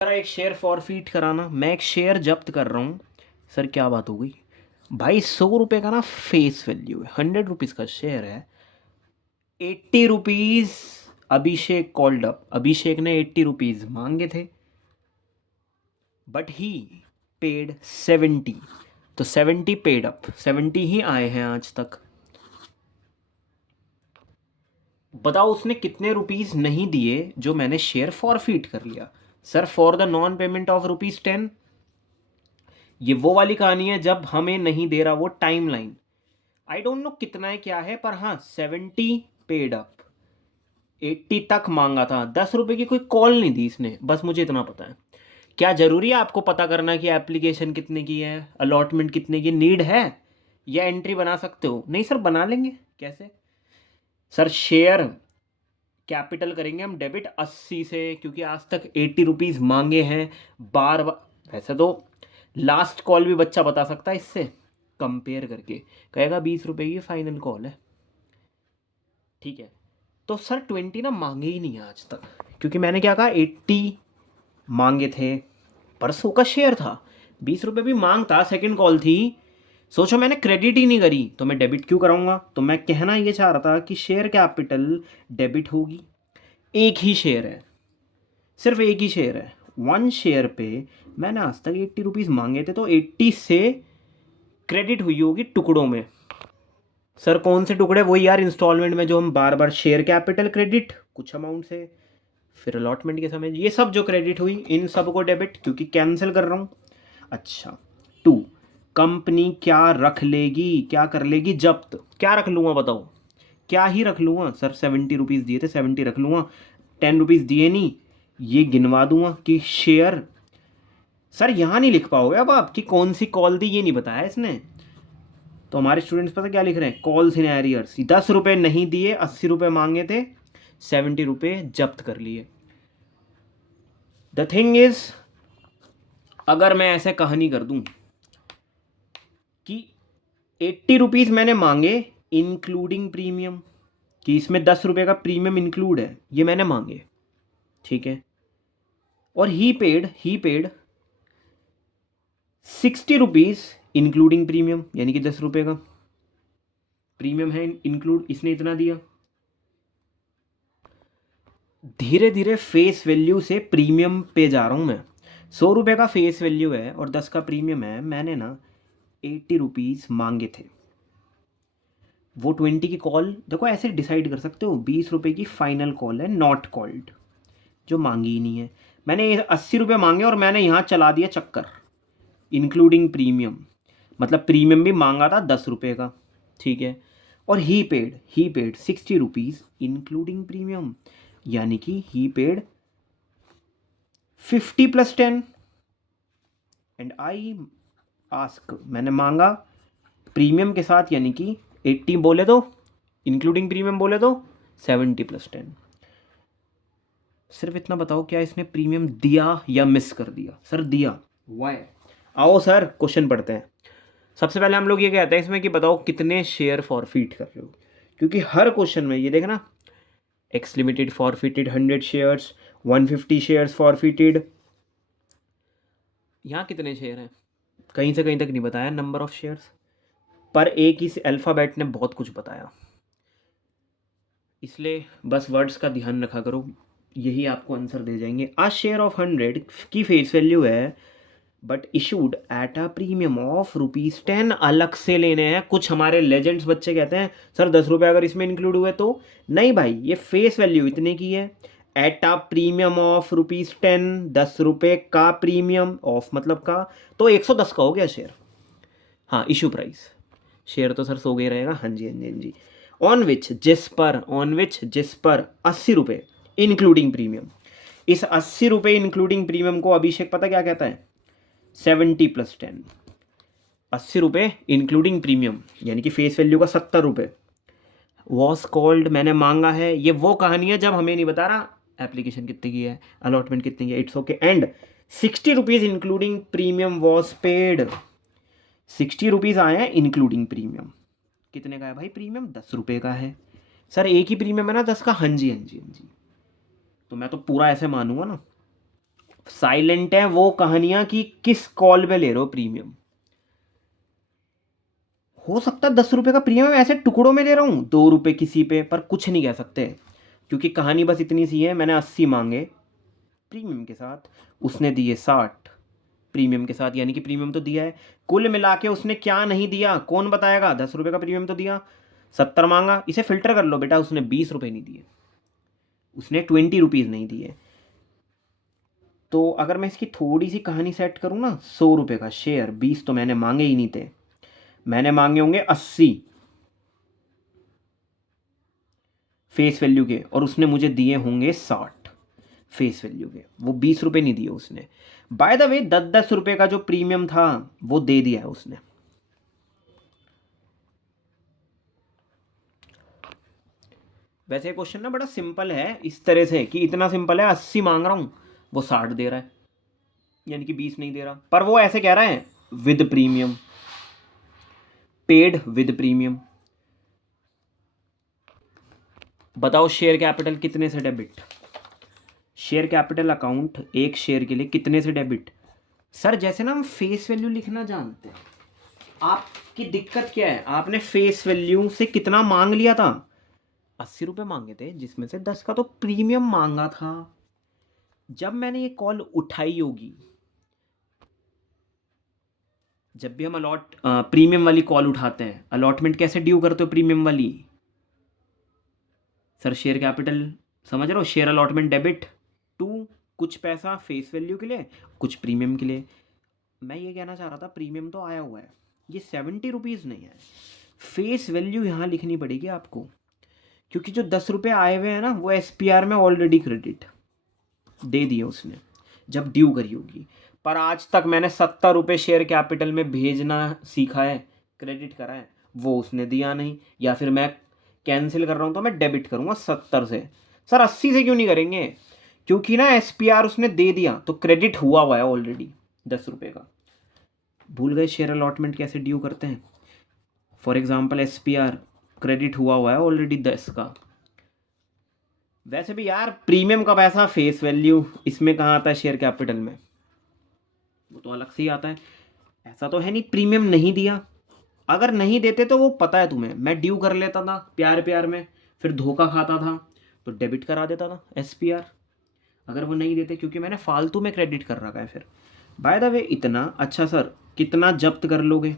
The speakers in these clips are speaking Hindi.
सर एक शेयर फॉरफिट कराना, मैं एक शेयर जब्त कर रहा हूँ। सर क्या बात हो गई भाई? 100 रुपये का ना फेस वैल्यू है, 100 रुपीज़ का शेयर है। 80 रुपीज़ अभिषेक कॉल्ड अप, अभिषेक ने 80 रुपीज़ मांगे थे बट ही पेड 70। तो 70 पेड अप, 70 ही आए हैं आज तक। बताओ उसने कितने रुपीज़ नहीं दिए जो मैंने शेयर फॉरफिट कर लिया। Sir for the non payment of ₹10। ये वो वाली कहानी है जब हमें नहीं दे रहा वो टाइमलाइन। आई डोंट नो कितना है क्या है, पर हाँ 70 पेड अप, 80 तक मांगा था। 10 रुपए की कोई कॉल नहीं दी इसने, बस मुझे इतना पता है। क्या ज़रूरी है आपको पता करना कि एप्लीकेशन कितने की है, अलॉटमेंट कितने की नीड है, या एंट्री बना सकते हो? नहीं सर बना लेंगे। कैसे? सर शेयर कैपिटल करेंगे हम डेबिट 80 से, क्योंकि आज तक 80 रुपीज़ मांगे हैं बार बार। वैसे तो लास्ट कॉल भी बच्चा बता सकता है इससे कंपेयर करके, कहेगा 20 रुपए की फाइनल कॉल है। ठीक है, तो सर 20 ना मांगे ही नहीं आज तक, क्योंकि मैंने क्या कहा 80 मांगे थे। परसों का शेयर था, 20 रुपए भी मांगता, सेकंड कॉल थी। सोचो मैंने क्रेडिट ही नहीं करी तो मैं डेबिट क्यों कराऊंगा? तो मैं कहना ये चाह रहा था कि शेयर कैपिटल डेबिट होगी। एक ही शेयर है, सिर्फ एक ही शेयर है, वन शेयर पे मैंने आज तक 80 रुपीज़ मांगे थे, तो 80 से क्रेडिट हुई होगी टुकड़ों में। सर कौन से टुकड़े? वही यार इंस्टॉलमेंट में जो हम बार बार शेयर कैपिटल क्रेडिट कुछ अमाउंट से, फिर अलॉटमेंट के समय ये सब जो क्रेडिट हुई, इन सब को डेबिट, क्योंकि कैंसिल कर रहा हूँ। अच्छा, 2, कंपनी क्या रख लेगी, क्या कर लेगी जब्त? क्या रख लूँगा बताओ? क्या ही रख लूँगा सर? 70 रुपीज़ दिए थे, 70 रख लूँगा। 10 रुपीज़ दिए नहीं, ये गिनवा दूंगा कि शेयर। सर यहाँ नहीं लिख पाओगे अब आप कि कौन सी कॉल दी, ये नहीं बताया इसने। तो हमारे स्टूडेंट्स पता क्या लिख रहे हैं? Calls in arrears. 10 रुपये नहीं दिए, 80 रुपये मांगे थे, 70 रुपये जब्त कर लिए। द थिंग इज, अगर मैं ऐसे कहानी कर दूं कि 80 रुपीज़ मैंने मांगे इंक्लूडिंग प्रीमियम, कि इसमें 10 रुपये का प्रीमियम इंक्लूड है, ये मैंने मांगे, ठीक है। और ही पेड 60 रुपीज़ इंक्लूडिंग प्रीमियम, यानी कि 10 रुपये का प्रीमियम है इंक्लूड, इसने इतना दिया। धीरे धीरे फेस वैल्यू से प्रीमियम पे जा रहा हूँ मैं। 100 रुपये का फेस वैल्यू है और 10 का प्रीमियम है। मैंने ना 80 रुपीज़ मांगे थे। वो 20 की कॉल देखो ऐसे डिसाइड कर सकते हो, 20 रुपये की फाइनल कॉल है, नॉट कॉल्ड, जो मांगी ही नहीं है। मैंने 80 रुपये मांगे और मैंने यहाँ चला दिया चक्कर इंक्लूडिंग प्रीमियम, मतलब प्रीमियम भी मांगा था 10 रुपये का, ठीक है। और ही पेड 60 रुपीज़ इंक्लूडिंग प्रीमियम, यानी कि ही पेड 50 + 10 एंड आई आस्क, मैंने मांगा प्रीमियम के साथ, यानी कि 80 बोले तो, इंक्लूडिंग प्रीमियम बोले तो 70 + 10। सिर्फ इतना बताओ क्या इसने प्रीमियम दिया या मिस कर दिया? सर दिया। वाई? आओ सर क्वेश्चन पढ़ते हैं। सबसे पहले हम लोग ये कहते हैं इसमें कि बताओ कितने शेयर फॉरफिट कर रहे हो, क्योंकि हर क्वेश्चन में ये देखना, x limited forfeited 100 shares, 150 shares forfeited. यहाँ कितने शेयर हैं कहीं से कहीं तक नहीं बताया नंबर ऑफ शेयर्स, पर एक इस अल्फ़ाबेट ने बहुत कुछ बताया। इसलिए बस वर्ड्स का ध्यान रखा करो, यही आपको आंसर दे जाएंगे। आ शेयर ऑफ 100 की फेस वैल्यू है but issued at a premium of ₹10। अलग से लेने हैं। कुछ हमारे लेजेंड्स बच्चे कहते हैं सर 10 रुपये अगर इसमें इंक्लूड हुए तो। नहीं भाई, ये फेस वैल्यू इतने की है, एट अ प्रीमियम ऑफ ₹10, 10 रुपये का प्रीमियम, ऑफ मतलब का, तो 110 का हो गया शेयर। हाँ इशू प्राइस, शेयर तो सर सो गए रहेगा। हाँ जी हाँ जी हाँ जी। ऑन विच जिस पर 80 रुपये इंक्लूडिंग प्रीमियम। इस 80 रुपये इंक्लूडिंग प्रीमियम को अभिषेक पता क्या कहता है? 70 + 10, 80 रुपये इंक्लूडिंग प्रीमियम, यानी कि फेस वैल्यू का 70 रुपये। वॉस कॉल्ड, मैंने मांगा है। ये वो कहानी है जब हमें नहीं बता रहा एप्लीकेशन कितने की है, अलॉटमेंट कितनी की है, it's okay. And 60 rupees including premium was paid. 60 rupees आए हैं इंक्लूडिंग प्रीमियम। कितने का है भाई प्रीमियम? 10 रुपये का है। सर एक ही प्रीमियम है ना 10 का? हाँ जी हाँ जी हाँ जी। तो मैं तो पूरा ऐसे मानूंगा ना। साइलेंट है वो कहानियां कि किस कॉल पे ले रहे हो प्रीमियम। हो सकता है 10 रुपए का प्रीमियम ऐसे टुकड़ों में ले रहा हूँ, 2 रुपए किसी पे, पर कुछ नहीं कह सकते क्योंकि कहानी बस इतनी सी है। मैंने 80 मांगे प्रीमियम के साथ, उसने दिए 60 प्रीमियम के साथ, यानी कि प्रीमियम तो दिया है। कुल मिला के उसने क्या नहीं दिया कौन बताएगा? 10 रुपए का प्रीमियम तो दिया। 70 मांगा, इसे फिल्टर कर लो बेटा, उसने 20 रुपए नहीं दिए, उसने 20 रुपीज़ नहीं दिए। तो अगर मैं इसकी थोड़ी सी कहानी सेट करूँ ना, 100 रुपये का शेयर, 20 तो मैंने मांगे ही नहीं थे, मैंने मांगे होंगे 80 फेस वैल्यू के, और उसने मुझे दिए होंगे 60 फेस वैल्यू के। वो 20 रुपये नहीं दिए उसने। बाय द वे 10-10 रुपये का जो प्रीमियम था वो दे दिया है उसने। वैसे क्वेश्चन ना बड़ा सिंपल है इस तरह से कि इतना सिंपल है, 80 मांग रहा हूँ, वो 60 दे रहा है, यानी कि 20 नहीं दे रहा, पर वो ऐसे कह रहा है with premium, paid with premium. बताओ शेयर कैपिटल कितने से डेबिट? शेयर कैपिटल अकाउंट एक शेयर के लिए कितने से डेबिट? सर जैसे ना हम फेस वैल्यू लिखना जानते हैं, आपकी दिक्कत क्या है? आपने फेस वैल्यू से कितना मांग लिया था? 80 रुपये मांगे थे, जिसमें से 10 का तो प्रीमियम मांगा था। जब मैंने ये कॉल उठाई होगी, जब भी हम प्रीमियम वाली कॉल उठाते हैं, अलॉटमेंट कैसे ड्यू करते हो प्रीमियम वाली? सर शेयर कैपिटल समझ रहे हो, शेयर अलॉटमेंट डेबिट टू कुछ पैसा फेस वैल्यू के लिए, कुछ प्रीमियम के लिए। मैं ये कहना चाह रहा था प्रीमियम तो आया हुआ है, ये 70 रुपीज़ नहीं है, फेस वैल्यू यहाँ लिखनी पड़ेगी आपको, क्योंकि जो 10 रुपये आए हुए हैं ना वो SPR में ऑलरेडी क्रेडिट दे दिए उसने जब ड्यू करी होगी। पर आज तक मैंने 70 रुपये शेयर कैपिटल में भेजना सीखा है, क्रेडिट करा है, वो उसने दिया नहीं। या फिर मैं कैंसिल कर रहा हूँ तो मैं डेबिट करूँगा 70 से। सर 80 से क्यों नहीं करेंगे? क्योंकि ना SPR उसने दे दिया तो क्रेडिट हुआ हुआ है ऑलरेडी 10 रुपये का। भूल गए शेयर अलॉटमेंट कैसे ड्यू करते हैं? फॉर एग्जाम्पल SPR क्रेडिट हुआ हुआ है ऑलरेडी 10 का। वैसे भी यार प्रीमियम का पैसा फेस वैल्यू इसमें कहाँ आता है शेयर कैपिटल में? वो तो अलग से ही आता है। ऐसा तो है नहीं प्रीमियम नहीं दिया, अगर नहीं देते तो वो पता है तुम्हें, मैं ड्यू कर लेता था प्यार प्यार में, फिर धोखा खाता था तो डेबिट करा देता था SPR। अगर वो नहीं देते क्योंकि मैंने फालतू में क्रेडिट कर रखा है फिर। बाय द वे इतना अच्छा सर कितना जब्त कर लोगे?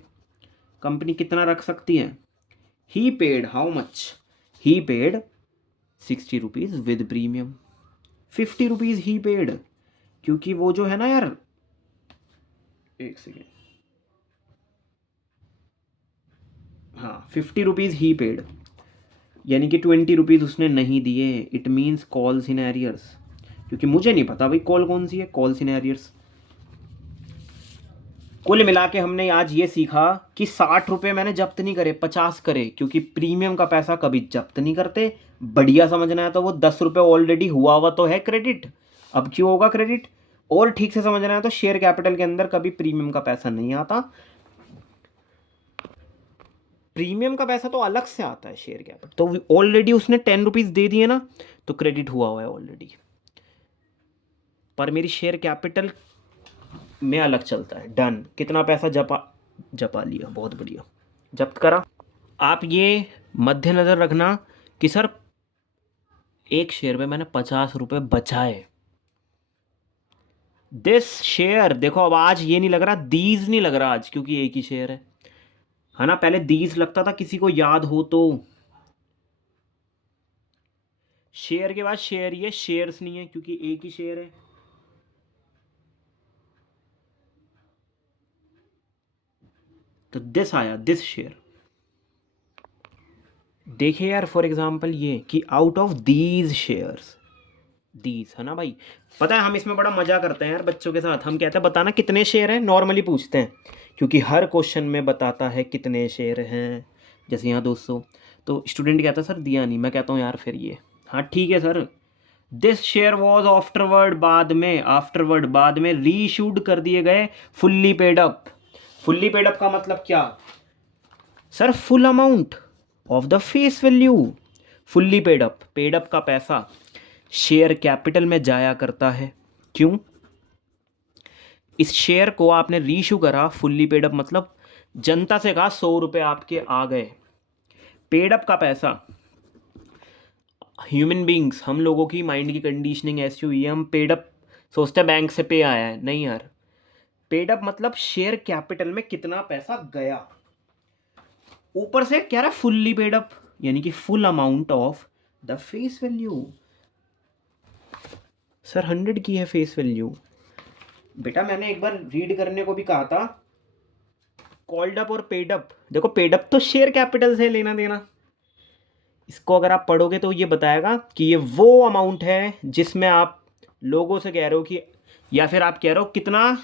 कंपनी कितना रख सकती है? He paid how much? He paid 60 rupees with premium, 50 rupees he paid, क्योंकि वो जो है ना यार, एक सेकेंड, हाँ 50 रुपीज़ ही पेड, यानी कि 20 रुपीज़ उसने नहीं दिए। इट मीन्स कॉल सिनेरियर्स, क्योंकि मुझे नहीं पता भाई कॉल कौन सी है, कॉल सिनेरियर्स। कुल मिला के हमने आज ये सीखा कि 60 रुपये मैंने जब्त नहीं करे, 50 करे, क्योंकि प्रीमियम का पैसा कभी जब्त नहीं करते। बढ़िया समझना है तो वो 10 रुपये ऑलरेडी हुआ हुआ तो है क्रेडिट, अब क्यों होगा क्रेडिट? और ठीक से समझना है तो शेयर कैपिटल के अंदर कभी प्रीमियम का पैसा नहीं आता, प्रीमियम का पैसा तो अलग से आता है शेयर कैपिटल। तो ऑलरेडी उसने 10 रुपीज़ दे दिए ना, तो क्रेडिट हुआ हुआ है ऑलरेडी। पर मेरी शेयर कैपिटल में अलग चलता है। डन, कितना पैसा जपा लिया, बहुत बढ़िया, जब्त करा। आप ये मद्देनज़र रखना कि सर एक शेयर में मैंने 50 रुपये बचाए। दिस शेयर देखो, अब आज ये नहीं लग रहा, दीज नहीं लग रहा आज, क्योंकि एक ही शेयर है ना। पहले दीज लगता था, किसी को याद हो तो। शेयर के बाद शेयर, ये शेयर्स नहीं है क्योंकि एक ही शेयर है। तो दिस आया, दिस शेयर। देखिए यार फॉर एग्जांपल ये कि out of these shares, these है ना भाई, पता है हम इसमें बड़ा मजा करते हैं यार बच्चों के साथ। हम कहते हैं बताना कितने शेयर हैं, नॉर्मली पूछते हैं, क्योंकि हर क्वेश्चन में बताता है कितने शेयर हैं। जैसे यहाँ 200, तो स्टूडेंट कहता है सर दिया नहीं, मैं कहता हूँ यार फिर ये, हाँ ठीक है sir. This share was afterward बाद में रीइशूड कर दिए गए, fully paid up. Fully paid up का मतलब क्या? Sir full amount of the face value. Fully paid up का पैसा शेयर कैपिटल में जाया करता है। क्यों? इस शेयर को आपने रीइश्यू करा, फुल्ली पेड अप मतलब जनता से कहा 100 रुपये आपके आ गए। पेड अप का पैसा, ह्यूमन बींग्स, हम लोगों की माइंड की कंडीशनिंग ऐसी हुई है, हम पेड अप सोचते हैं बैंक से पे आया है, नहीं यार। पेड अप मतलब शेयर कैपिटल में कितना पैसा गया। ऊपर से कह रहा है फुल्ली पेड अप, यानी कि full amount of the face value. Sir 100 की है फेस वैल्यू। बेटा मैंने एक बार रीड करने को भी कहा था, कॉल्ड अप और पेड अप। देखो पेड अप तो शेयर कैपिटल से लेना देना, इसको अगर आप पढ़ोगे तो ये बताएगा कि ये वो अमाउंट है जिसमें आप लोगों से कह रहे हो कि, या फिर आप कह रहे हो कितना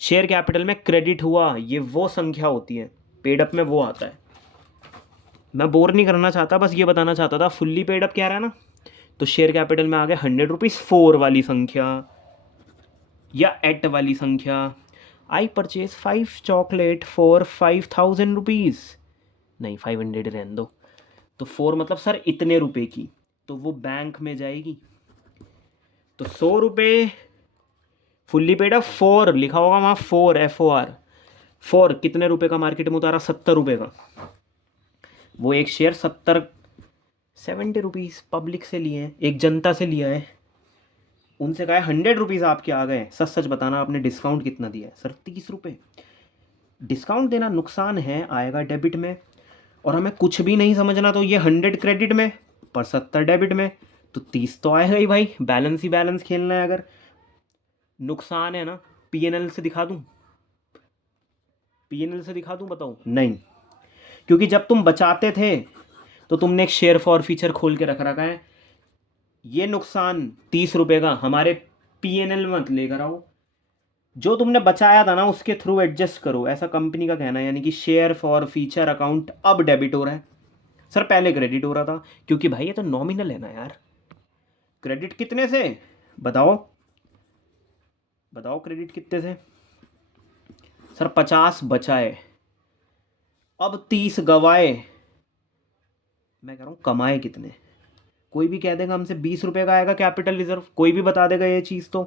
शेयर कैपिटल में क्रेडिट हुआ, ये वो संख्या होती है। पेड अप में वो आता है। मैं बोर नहीं करना चाहता, बस ये बताना चाहता था। फुल्ली पेड अप कह रहा है ना, तो शेयर कैपिटल में आ गया 100 रुपीज़ 4 वाली संख्या या एट वाली संख्या। I purchase 5 chocolate for 5000 rupees, नहीं 500 रहने दो। तो 4 मतलब सर इतने रुपए की, तो वो बैंक में जाएगी। तो 100 रुपये फुल्ली पेड अप 4 लिखा होगा वहाँ, 4 FOR 4 कितने रुपए का मार्केट में उतारा, 70 रुपये का। वो एक शेयर 70 रुपीज़ पब्लिक से लिए हैं, एक जनता से लिया है, उनसे कहा है 100 रुपीज़ आपके आ गए। सच सच बताना आपने डिस्काउंट कितना दिया है। सर 30 रुपये। डिस्काउंट देना नुकसान है, आएगा डेबिट में। और हमें कुछ भी नहीं समझना, तो ये 100 क्रेडिट में पर 70 डेबिट में, तो 30 तो आएगा ही भाई। बैलेंस ही बैलेंस खेलना है। अगर नुकसान है ना, PNL से दिखा दूँ, PNL से दिखा दूँ, बताओ नहीं, क्योंकि जब तुम बचाते थे तो तुमने एक शेयर फॉर फीचर खोल के रख रखा है। ये नुकसान 30 रुपये का हमारे PNL में मत लेकर आओ, जो तुमने बचाया था ना उसके थ्रू एडजस्ट करो, ऐसा कंपनी का कहना है। यानी कि शेयर फॉर फीचर अकाउंट अब डेबिट हो रहा है। सर पहले क्रेडिट हो रहा था, क्योंकि भाई ये तो नॉमिनल है ना यार। क्रेडिट कितने से बताओ, बताओ क्रेडिट कितने से। सर 50 बचाए, अब 30 गवाए। मैं कह रहा हूँ कमाए कितने। कोई भी कह देगा हमसे 20 रुपये का आएगा कैपिटल रिजर्व, कोई भी बता देगा ये चीज़ तो।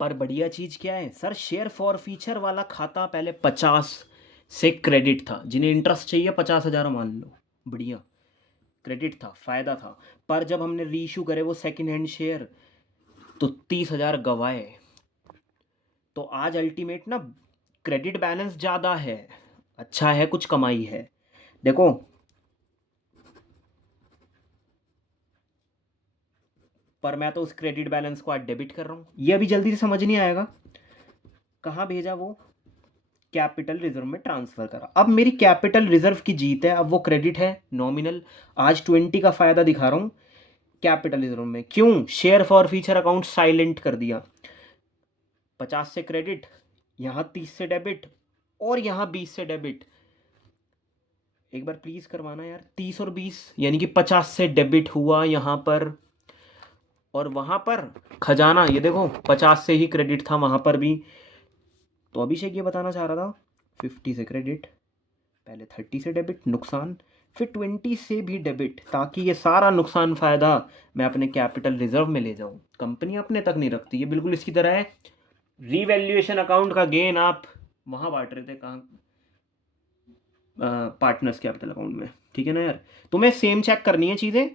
पर बढ़िया चीज़ क्या है सर, शेयर फॉर फीचर वाला खाता पहले 50 से क्रेडिट था। जिन्हें इंटरेस्ट चाहिए 50,000 मान लो, बढ़िया क्रेडिट था, फ़ायदा था। पर जब हमने रीइश्यू करे वो सेकंड हैंड शेयर, तो 30,000 गवाए। तो आज अल्टीमेट ना क्रेडिट बैलेंस ज़्यादा है, अच्छा है, कुछ कमाई है। देखो पर मैं तो उस क्रेडिट बैलेंस को आज डेबिट कर रहा हूँ। ये अभी जल्दी से समझ नहीं आएगा। कहाँ भेजा वो, कैपिटल रिजर्व में ट्रांसफ़र करा। अब मेरी कैपिटल रिजर्व की जीत है, अब वो क्रेडिट है नॉमिनल। आज 20 का फ़ायदा दिखा रहा हूँ कैपिटल रिजर्व में। क्यों, share for feature account silent कर दिया। 50 से क्रेडिट, यहाँ 30 से डेबिट, और यहाँ 20 से डेबिट। एक बार प्लीज़ करवाना यार, 30 और 20 यानी कि 50 से डेबिट हुआ यहाँ पर, और वहाँ पर खजाना ये देखो 50 से ही क्रेडिट था वहाँ पर भी। तो अभिषेक ये बताना चाह रहा था 50 से क्रेडिट, पहले 30 से डेबिट नुकसान, फिर 20 से भी डेबिट, ताकि ये सारा नुकसान फ़ायदा मैं अपने कैपिटल रिजर्व में ले जाऊँ। कंपनी अपने तक नहीं रखती, ये बिल्कुल इसकी तरह है। रीवैल्यूएशन अकाउंट का गेन आप वहाँ बांट रहे थे, कहाँ, पार्टनर्स कैपिटल अकाउंट में, ठीक है ना यार। तुम्हें सेम चेक करनी है चीज़ें,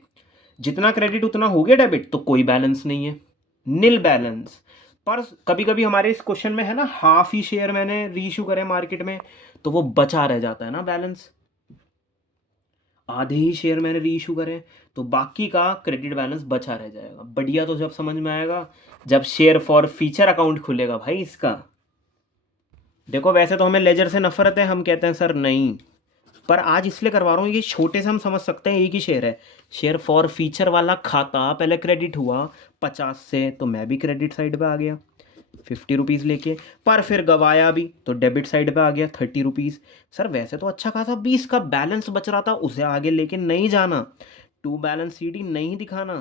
जितना क्रेडिट उतना हो गया डेबिट, तो कोई बैलेंस नहीं है, नील बैलेंस। पर कभी कभी हमारे इस क्वेश्चन में है ना, हाफ ही शेयर मैंने रीइश्यू करे मार्केट में, तो वो बचा रह जाता है ना बैलेंस। आधे ही शेयर मैंने रीइश्यू करे, तो बाकी का क्रेडिट बैलेंस बचा रह जाएगा। बढ़िया तो जब समझ में आएगा जब शेयर फॉर फीचर अकाउंट खुलेगा भाई इसका। देखो वैसे तो हमें लेजर से नफरत है, हम कहते हैं सर नहीं, पर आज इसलिए करवा रहा हूँ, ये छोटे से हम समझ सकते हैं, एक ही शेयर है। शेयर फॉर फीचर वाला खाता पहले क्रेडिट हुआ 50 से, तो मैं भी क्रेडिट साइड पे आ गया 50 रुपीज़ लेके, पर फिर गवाया भी तो डेबिट साइड पे आ गया 30 रुपीज़। सर वैसे तो अच्छा खासा 20 का बैलेंस बच रहा था, उसे आगे लेके नहीं जाना, टू बैलेंस CD नहीं दिखाना,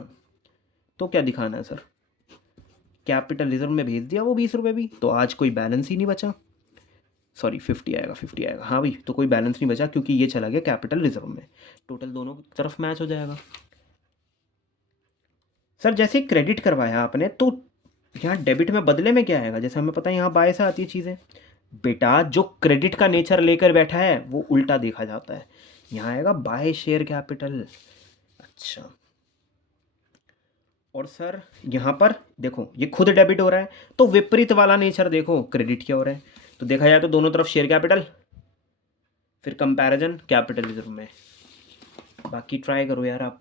तो क्या दिखाना है सर, कैपिटल रिजर्व में भेज दिया वो 20 रुपये भी, तो आज कोई बैलेंस ही नहीं बचा। सॉरी 50 आएगा, 50 आएगा, हाँ भाई, तो कोई बैलेंस नहीं बचा क्योंकि ये चला गया कैपिटल रिजर्व में। टोटल दोनों की तरफ मैच हो जाएगा। सर जैसे क्रेडिट करवाया आपने, तो यहाँ डेबिट में बदले में क्या आएगा, जैसे हमें पता है यहाँ बाय से आती है चीज़ें। बेटा जो क्रेडिट का नेचर लेकर बैठा है वो उल्टा देखा जाता है, यहाँ आएगा बाय शेयर कैपिटल। अच्छा, और सर यहाँ पर देखो ये खुद डेबिट हो रहा है, तो विपरीत वाला नेचर देखो क्रेडिट क्या हो रहा है। तो देखा जाए तो दोनों तरफ शेयर कैपिटल, फिर कंपैरिजन कैपिटलिज्म में। बाकी ट्राई करो यार आप।